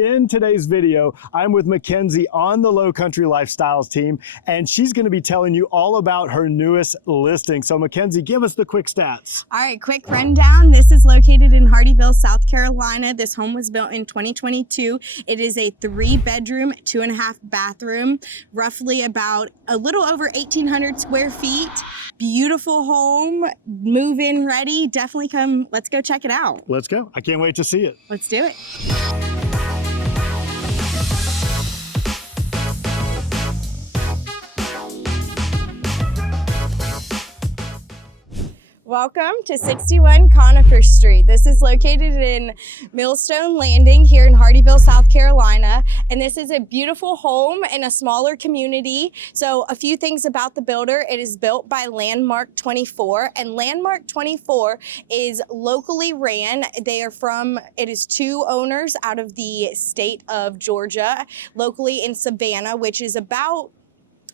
in today's video, I'm with Mackenzie on the Lowcountry Lifestyles team, and she's going to be telling you all about her newest listing. So Mackenzie, give us the quick stats. All right, quick rundown. This is located in Hardeeville, South Carolina. This home was built in 2022. It is a 3-bedroom, 2.5 bathroom, roughly about a little over 1,800 square feet. Beautiful home, move-in ready. Definitely come, let's go check it out. Let's go. I can't wait to see it. Let's do it. Welcome to 61 Conifer Street. This is located in Millstone Landing here in Hardeeville, South Carolina. And this is a beautiful home in a smaller community. So a few things about the builder. It is built by Landmark 24, and Landmark 24 is locally ran. It is 2 owners out of the state of Georgia, locally in Savannah, which is about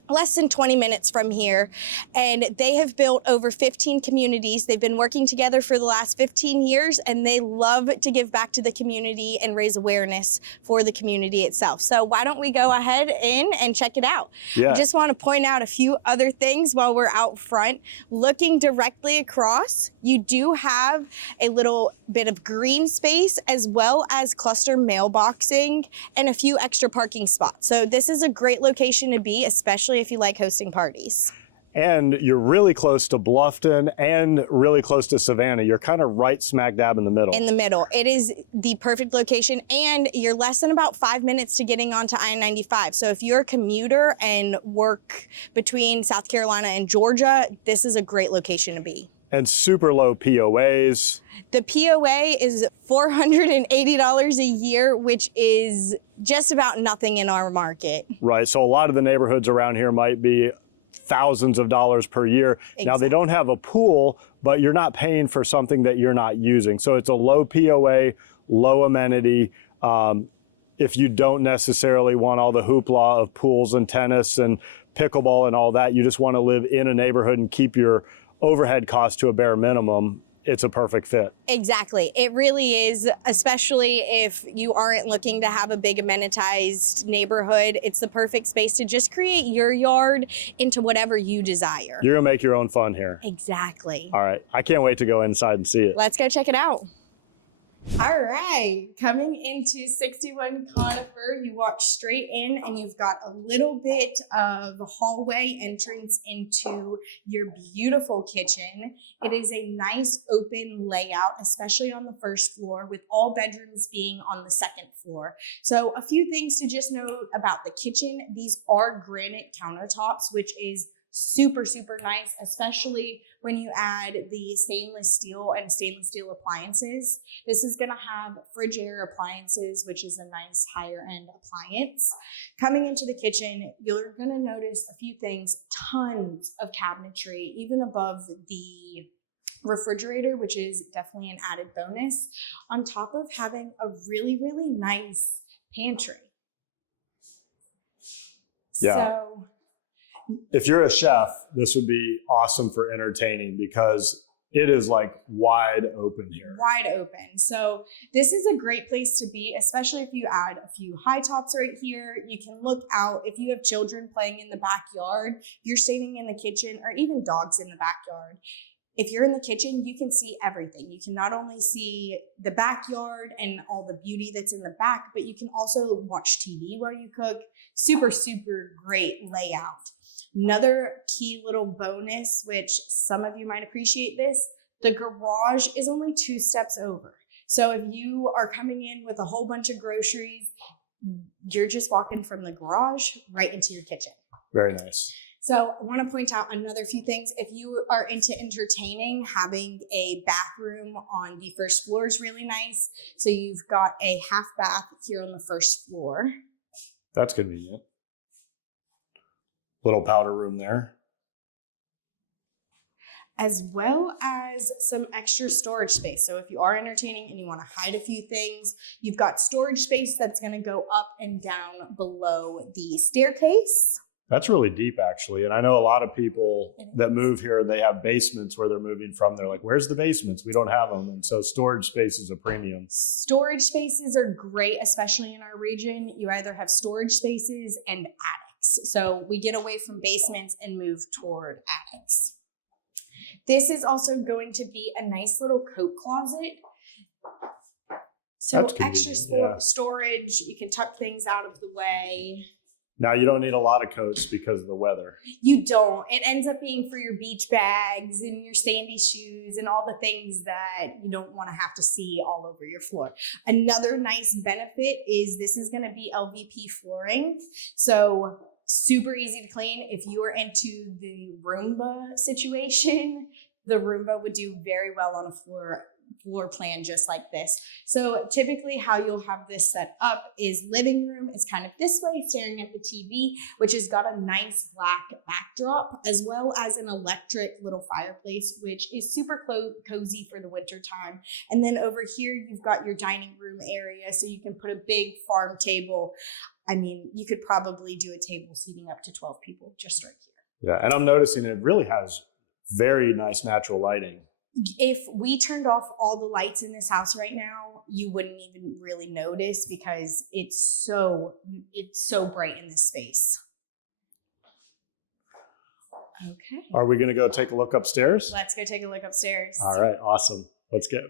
less than 20 minutes from here, and they have built over 15 communities. They've been working together for the last 15 years, and they love to give back to the community and raise awareness for the community itself. So why don't we go ahead in and check it out? Yeah. I just want to point out a few other things while we're out front. Looking directly across, you do have a little bit of green space as well as cluster mailboxing and a few extra parking spots. So this is a great location to be, especially if you like hosting parties. And you're really close to Bluffton and really close to Savannah. You're kind of right smack dab in the middle. In the middle. It is the perfect location, and you're less than about 5 minutes to getting onto I-95. So if you're a commuter and work between South Carolina and Georgia, this is a great location to be. And super low POAs. The POA is $480 a year, which is just about nothing in our market. Right, so a lot of the neighborhoods around here might be thousands of dollars per year. Exactly. Now they don't have a pool, but you're not paying for something that you're not using. So it's a low POA, low amenity. If you don't necessarily want all the hoopla of pools and tennis and pickleball and all that, you just want to live in a neighborhood and keep your overhead costs to a bare minimum, it's a perfect fit. Exactly. It really is, especially if you aren't looking to have a big amenitized neighborhood. It's the perfect space to just create your yard into whatever you desire. You're gonna make your own fun here. Exactly. All right, I can't wait to go inside and see it. Let's go check it out. All right, coming into 61 Conifer, you walk straight in and you've got a little bit of hallway entrance into your beautiful kitchen. It is a nice open layout, especially on the first floor, with all bedrooms being on the second floor. So a few things to just note about the kitchen. These are granite countertops, which is super, super nice, especially when you add the stainless steel and stainless steel appliances. This is gonna have Frigidaire appliances, which is a nice higher end appliance. Coming into the kitchen, you're gonna notice a few things, tons of cabinetry, even above the refrigerator, which is definitely an added bonus, on top of having a really, really nice pantry. Yeah. So, if you're a chef, this would be awesome for entertaining because it is like wide open here. Wide open. So this is a great place to be, especially if you add a few high tops right here. You can look out. If you have children playing in the backyard, you're standing in the kitchen, or even dogs in the backyard. If you're in the kitchen, you can see everything. You can not only see the backyard and all the beauty that's in the back, but you can also watch TV while you cook. Super, super great layout. Another key little bonus, which some of you might appreciate this, the garage is only 2 steps over. So if you are coming in with a whole bunch of groceries, you're just walking from the garage right into your kitchen. Very nice. So I want to point out another few things. If you are into entertaining, having a bathroom on the first floor is really nice. So you've got a half bath here on the first floor. That's convenient. Little powder room there. As well as some extra storage space. So if you are entertaining and you want to hide a few things, you've got storage space that's going to go up and down below the staircase. That's really deep, actually. And I know a lot of people that move here, they have basements where they're moving from. They're like, where's the basements? We don't have them. And so storage space is a premium. Storage spaces are great, especially in our region. You either have storage spaces and attics. So we get away from basements and move toward attics. This is also going to be a nice little coat closet. So extra storage, you can tuck things out of the way. Now you don't need a lot of coats because of the weather. You don't. It ends up being for your beach bags and your sandy shoes and all the things that you don't want to have to see all over your floor. Another nice benefit is this is going to be LVP flooring. So super easy to clean. If you are into the Roomba situation, the Roomba would do very well on a floor plan just like this. So typically how you'll have this set up is living room is kind of this way, staring at the TV, which has got a nice black backdrop, as well as an electric little fireplace, which is super cozy for the winter time. And then over here, you've got your dining room area, so you can put a big farm table. I mean, you could probably do a table seating up to 12 people just right here. Yeah, and I'm noticing it really has very nice natural lighting. If we turned off all the lights in this house right now, you wouldn't even really notice because it's so bright in this space. Okay. Are we going to go take a look upstairs? Let's go take a look upstairs. All right, awesome. Let's go.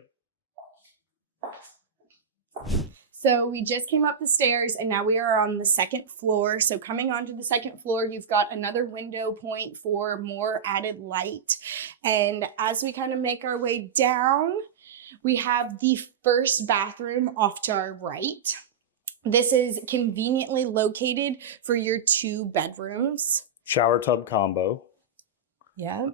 So we just came up the stairs and now we are on the second floor. So coming onto the second floor, you've got another window point for more added light. And as we kind of make our way down, we have the first bathroom off to our right. This is conveniently located for your 2 bedrooms. Shower tub combo. Yep.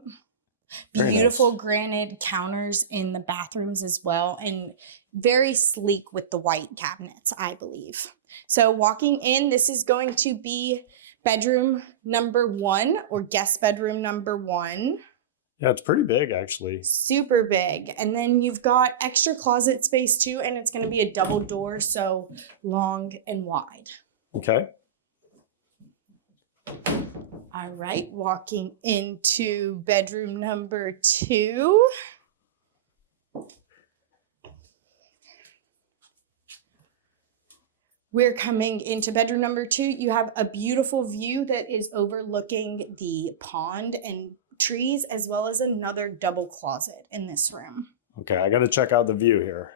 Very Beautiful nice. granite counters in the bathrooms as well, and very sleek with the white cabinets, I believe. So walking in, this is going to be bedroom number 1 or guest bedroom number 1. Yeah, it's pretty big actually. Super big. And then you've got extra closet space too, and it's going to be a double door, so long and wide. Okay. All right, walking into bedroom number 2. We're coming into bedroom number 2. You have a beautiful view that is overlooking the pond and trees, as well as another double closet in this room. Okay, I got to check out the view here.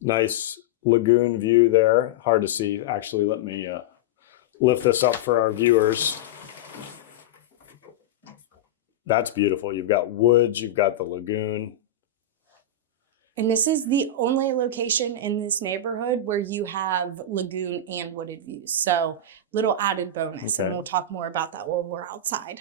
Nice lagoon view there. Hard to see. Actually, let me lift this up for our viewers. That's beautiful. You've got woods, you've got the lagoon. And this is the only location in this neighborhood where you have lagoon and wooded views. So little added bonus, and we'll talk more about that while we're outside.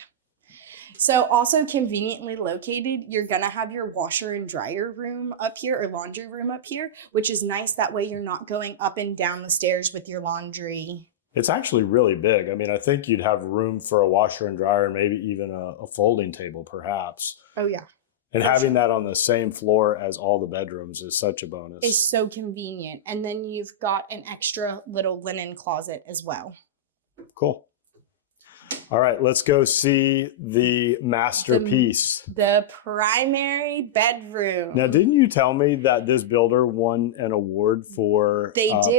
So also conveniently located, you're gonna have your washer and dryer room up here, or laundry room up here, which is nice. That way you're not going up and down the stairs with your laundry. It's actually really big. I mean, I think you'd have room for a washer and dryer and maybe even a folding table perhaps. Oh yeah. And having that on the same floor as all the bedrooms is such a bonus. It's so convenient. And then you've got an extra little linen closet as well. Cool. All right, let's go see the masterpiece. The primary bedroom. Now, didn't you tell me that this builder won an award for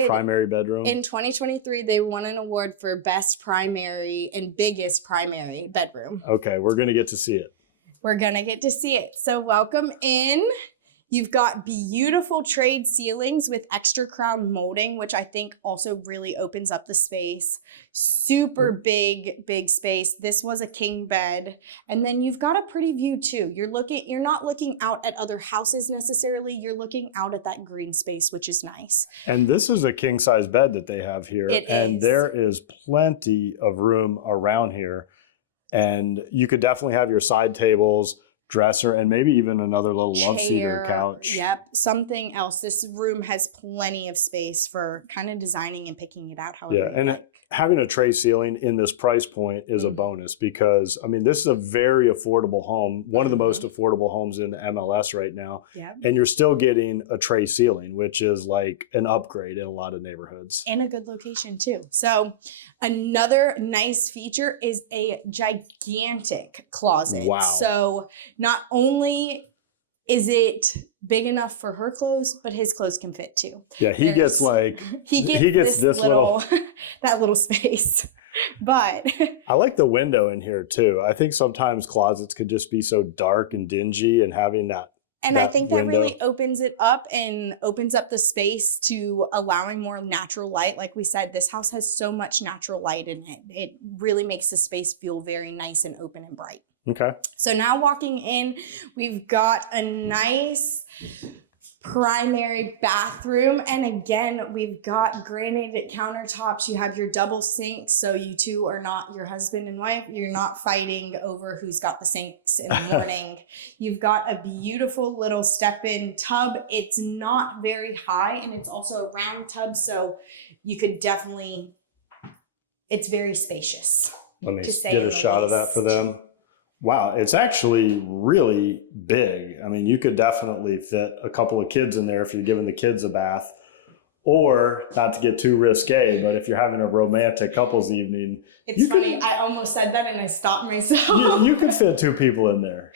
primary bedroom? In 2023, they won an award for best primary and biggest primary bedroom. Okay, we're going to get to see it. We're going to get to see it. So welcome in. You've got beautiful trade ceilings with extra crown molding, which I think also really opens up the space. Super big space. This was a king bed. And then you've got a pretty view too. You're not looking out at other houses necessarily. You're looking out at that green space, which is nice. And this is a king size bed that they have here. And there is plenty of room around here. And you could definitely have your side tables, dresser, and maybe even another little love seater Chair, couch. Yep, something else. This room has plenty of space for kind of designing and picking it out however Yeah, you and like. having a tray ceiling in this price point is a bonus because, I mean, this is a very affordable home, one of the most affordable homes in the MLS right now. Yep. And you're still getting a tray ceiling, which is like an upgrade in a lot of neighborhoods. In a good location too. So another nice feature is a gigantic closet. Wow. So not only is it big enough for her clothes, but his clothes can fit too. Yeah, he gets like, he gets this little that little space. But I like the window in here too. I think sometimes closets could just be so dark and dingy, and having that. and I think that window. really opens it up and opens up the space to allowing more natural light. Like we said, this house has so much natural light in it. It really makes the space feel very nice and open and bright. Okay. So now walking in, we've got a nice primary bathroom. And again, we've got granite countertops. You have your double sinks. So you two are not, your husband and wife, you're not fighting over who's got the sinks in the morning. You've got a beautiful little step-in tub. It's not very high and it's also a round tub. So you could definitely, it's very spacious. Let me to say get a the shot of that for least. them. Wow, it's actually really big. I mean, you could definitely fit a couple of kids in there if you're giving the kids a bath. Or, not to get too risque, but if you're having a romantic couples evening. It's funny, I almost said that and I stopped myself. You could fit 2 people in there.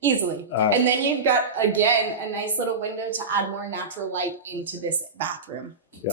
Easily. And then you've got, again, a nice little window to add more natural light into this bathroom. Yeah.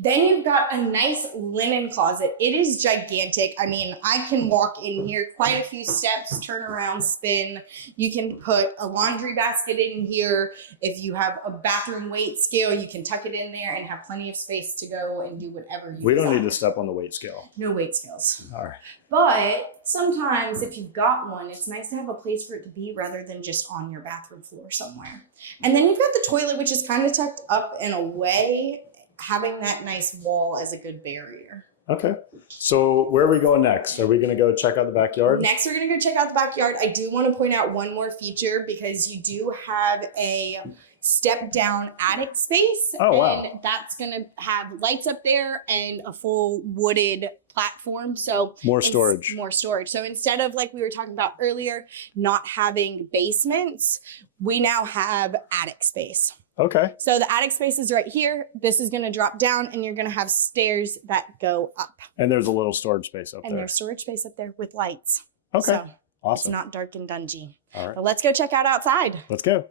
Then you've got a nice linen closet. It is gigantic. I mean, I can walk in here quite a few steps, turn around, spin. You can put a laundry basket in here. If you have a bathroom weight scale, you can tuck it in there and have plenty of space to go and do whatever you We don't desire. need to step on the weight scale. No weight scales. All right. But sometimes if you've got one, it's nice to have a place for it to be rather than just on your bathroom floor somewhere. And then you've got the toilet, which is kind of tucked up and away, having that nice wall as a good barrier. Okay. So where are we going next? Are we going to go check out the backyard? Next, we're going to go check out the backyard. I do want to point out one more feature because you do have a step down attic space. Oh, wow. And that's going to have lights up there and a full wooded platform. So More storage. More storage. So instead of, like we were talking about earlier, not having basements, we now have attic space. Okay. So the attic space is right here. This is going to drop down and you're going to have stairs that go up. And there's a little storage space up And there. there's storage space up there with lights. Okay. So it's Awesome. not dark and dungy. All right. But let's go check out outside. Let's go.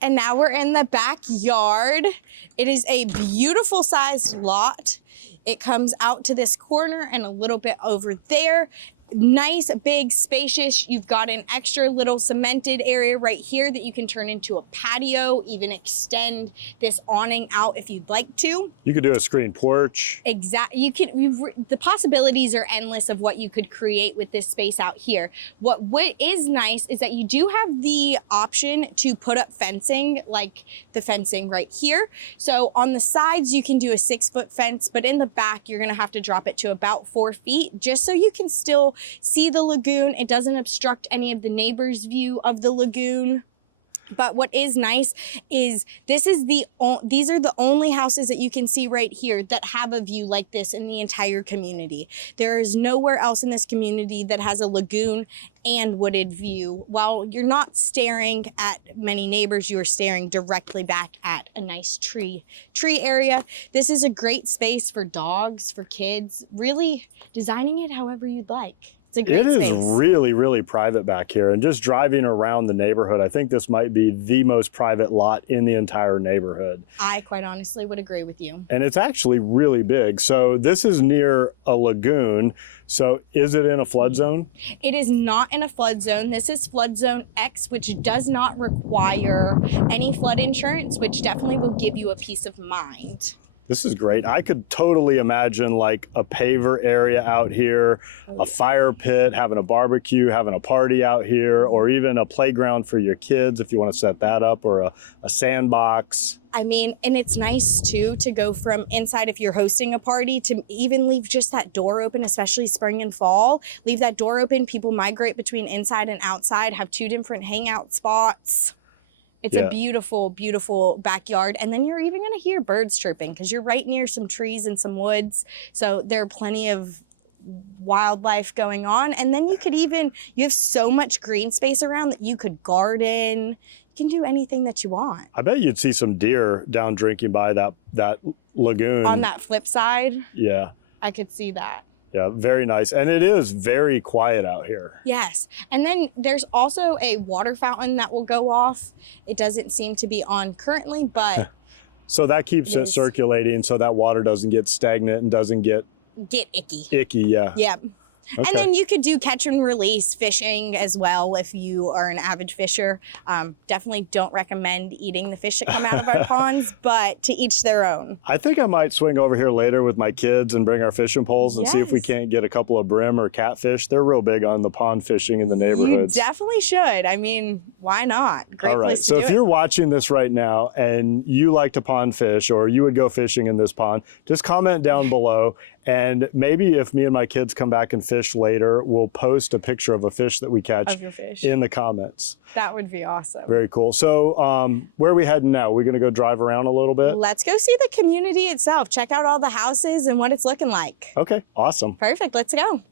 And now we're in the backyard. It is a beautiful sized lot. It comes out to this corner and a little bit over there. Nice, big, spacious. You've got an extra little cemented area right here that you can turn into a patio, even extend this awning out if you'd like to. You could do a screen porch. Exactly. The possibilities are endless of what you could create with this space out here. What is nice is that you do have the option to put up fencing, like the fencing right here. So on the sides, you can do a 6-foot fence, but in the back, you're going to have to drop it to about 4 feet just so you can still see the lagoon. It doesn't obstruct any of the neighbors' view of the lagoon. But what is nice is these are the only houses that you can see right here that have a view like this in the entire community. There is nowhere else in this community that has a lagoon and wooded view. While you're not staring at many neighbors, you are staring directly back at a nice tree area. This is a great space for dogs, for kids, really designing it however you'd like. It's a great space. It is really, really private back here. And just driving around the neighborhood, I think this might be the most private lot in the entire neighborhood. I quite honestly would agree with you. And it's actually really big. So this is near a lagoon. So is it in a flood zone? It is not in a flood zone. This is flood zone X, which does not require any flood insurance, which definitely will give you a peace of mind. This is great. I could totally imagine like a paver area out here, a fire pit, having a barbecue, having a party out here, or even a playground for your kids if you want to set that up, or a sandbox. I mean, and it's nice too to go from inside if you're hosting a party to even leave just that door open, especially spring and fall. Leave that door open. People migrate between inside and outside, have 2 different hangout spots. It's a beautiful, beautiful backyard. And then you're even going to hear birds chirping because you're right near some trees and some woods. So there are plenty of wildlife going on. And then you have so much green space around that you could garden. You can do anything that you want. I bet you'd see some deer down drinking by that lagoon. On that flip side. Yeah. I could see that. Yeah, very nice. And it is very quiet out here. Yes. And then there's also a water fountain that will go off. It doesn't seem to be on currently, but so that keeps it circulating so that water doesn't get stagnant and doesn't get icky. Icky, yeah. Yep. Okay. And then you could do catch and release fishing as well if you are an avid fisher. Definitely don't recommend eating the fish that come out of our ponds, but to each their own. I think I might swing over here later with my kids and bring our fishing poles and see if we can't get a couple of brim or catfish. They're real big on the pond fishing in the neighborhoods. You definitely should. I mean, why not? Great place to do it. So if you're watching this right now and you like to pond fish or you would go fishing in this pond, just comment down below. And maybe if me and my kids come back and fish later, we'll post a picture of a fish that we catch in the comments. That would be awesome. Very cool. So where are we heading now? We're going to go drive around a little bit? Let's go see the community itself. Check out all the houses and what it's looking like. Okay, awesome. Perfect. Let's go.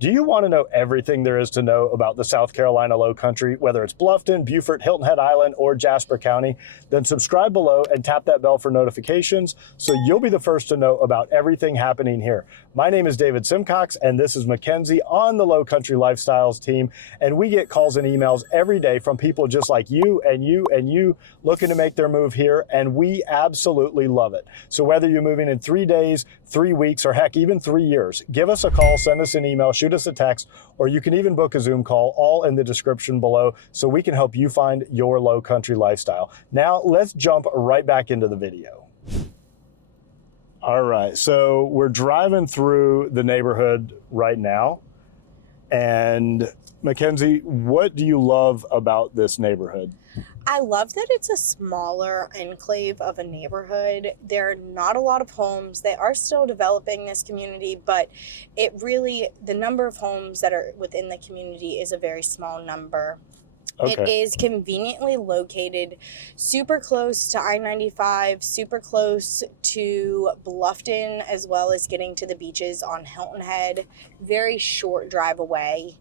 Do you want to know everything there is to know about the South Carolina Lowcountry, whether it's Bluffton, Beaufort, Hilton Head Island, or Jasper County? Then subscribe below and tap that bell for notifications so you'll be the first to know about everything happening here. My name is David Simcox, and this is Mackenzie on the Lowcountry Lifestyles team, and we get calls and emails every day from people just like you and you and you looking to make their move here, and we absolutely love it. So whether you're moving in 3 days, 3 weeks, or heck, even 3 years, give us a call, send us an email, shoot us a text, or you can even book a Zoom call, all in the description below, so we can help you find your Lowcountry lifestyle. Now, let's jump right back into the video. All right, so we're driving through the neighborhood right now. And Mackenzie, what do you love about this neighborhood? I love that it's a smaller enclave of a neighborhood. There are not a lot of homes. They are still developing this community, but the number of homes that are within the community is a very small number. Okay. It is conveniently located super close to I-95, super close to Bluffton, as well as getting to the beaches on Hilton Head. Very short drive away.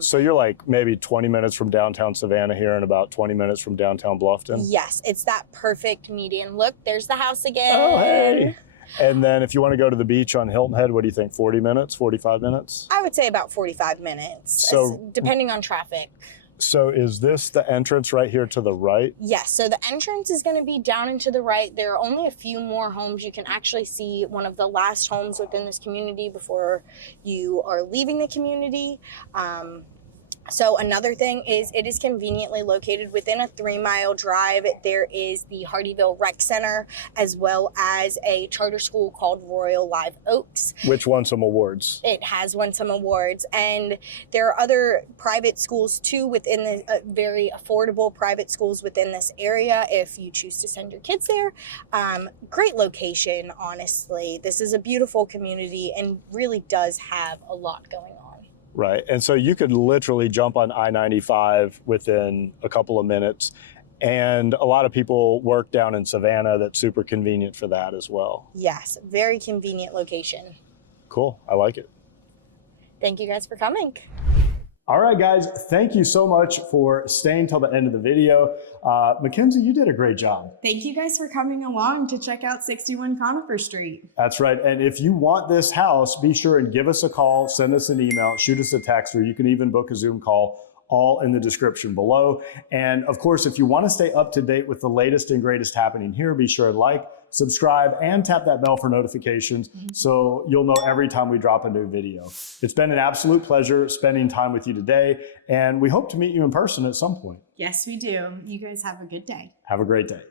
So you're like maybe 20 minutes from downtown Savannah here and about 20 minutes from downtown Bluffton? Yes, it's that perfect median. Look, there's the house again. Oh, hey. And then if you want to go to the beach on Hilton Head, what do you think, 40 minutes, 45 minutes? I would say about 45 minutes, depending on traffic. So is this the entrance right here to the right? Yes, so the entrance is going to be down and to the right. There are only a few more homes. You can actually see one of the last homes within this community before you are leaving the community. So another thing is it is conveniently located within a 3-mile drive. There is the Hardeeville Rec Center, as well as a charter school called Royal Live Oaks. Which won some awards. It has won some awards. And there are other private schools too within the very affordable private schools within this area if you choose to send your kids there. Great location, honestly. This is a beautiful community and really does have a lot going on. Right, and so you could literally jump on I-95 within a couple of minutes, and a lot of people work down in Savannah. That's super convenient for that as well. Yes, very convenient location. Cool, I like it. Thank you guys for coming. All right, guys, thank you so much for staying till the end of the video. Mackenzie, you did a great job. Thank you guys for coming along to check out 61 Conifer Street. That's right. And if you want this house, be sure and give us a call, send us an email, shoot us a text, or you can even book a Zoom call, all in the description below. And of course, if you want to stay up to date with the latest and greatest happening here, be sure to like, subscribe, and tap that bell for notifications so you'll know every time we drop a new video. It's been an absolute pleasure spending time with you today, and we hope to meet you in person at some point. Yes, we do. You guys have a good day. Have a great day.